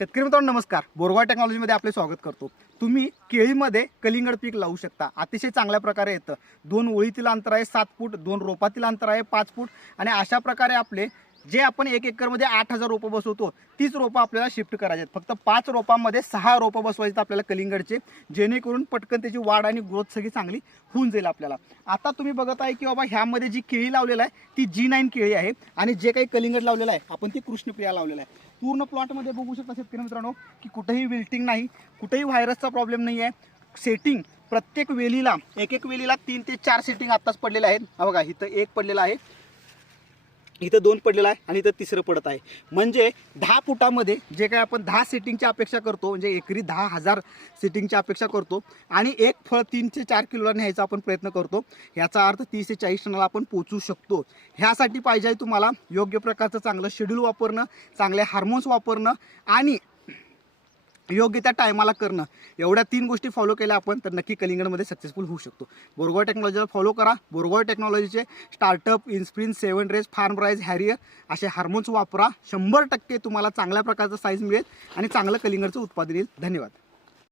शेतकरी मित्रांनो नमस्कार. बोरगाव टेक्नॉलॉजीमध्ये आपले स्वागत करतो. तुम्ही केळीमध्ये कलिंगड पीक लावू शकता. अतिशय चांगल्या प्रकारे येतं. दोन ओळीतील अंतर आहे सात फूट दोन रोपातील अंतर आहे पाच फूट आणि अशा प्रकारे आपले जे आपण एक एकरमध्ये आठ हजार रोपं बसवतो तीच रोपं आपल्याला शिफ्ट करायची आहेत. फक्त पाच रोपांमध्ये सहा रोपं बसवायचे आहेत आपल्याला कलिंगडचे जेणेकरून पटकन त्याची वाढ आणि ग्रोथ सगळी चांगली होऊन जाईल आपल्याला. आता तुम्ही बघत आहे की बाबा ह्यामध्ये जी केळी लावलेलं आहे ती जी नाईन केळी आहे आणि जे काही कलिंगड लावलेलं आहे आपण ती कृष्णप्रिया लावलेलं आहे. पूर्ण प्लॉटमध्ये बघू शकता शेतकरी मित्रांनो की कुठेही विल्टिंग नाही कुठेही व्हायरसचा प्रॉब्लेम नाही आहे. सेटिंग प्रत्येक वेलीला एक एक वेलीला तीन ते चार सेटिंग आत्ताच पडलेले आहेत. बघा इथं एक पडलेलं आहे. इथं दोन पडलेलं आहे आणि इथं तिसरं पडत आहे. म्हणजे दहा फुटामध्ये जे काय आपण दहा सिटिंगची अपेक्षा करतो म्हणजे एकरी दहा हजार सिटिंगची अपेक्षा करतो आणि एक फळ तीन ते चार किलोला न्यायचा आपण प्रयत्न करतो ह्याचा अर्थ तीस ते चाळीस टनाला आपण पोचू शकतो. ह्यासाठी पाहिजे आहे तुम्हाला योग्य प्रकारचं चांगलं शेड्यूल वापरणं चांगले हार्मोन्स वापरणं आणि योग्य त्या टायमाला करणं. एवढ्या तीन गोष्टी फॉलो केल्या आपण तर नक्की कलिंगडमध्ये सक्सेसफुल होऊ शकतो. बोरगॉय टेक्नॉलॉजीला फॉलो करा. बोरगॉय टेक्नॉलॉजीचे स्टार्टअप इन्स्प्रिन सेवन रेज फार्म राईज हॅरियर असे हार्मोन्स वापरा. शंभर टक्के तुम्हाला चांगल्या प्रकारचं साईज मिळेल आणि चांगलं कलिंगडचं उत्पादन येईल. धन्यवाद.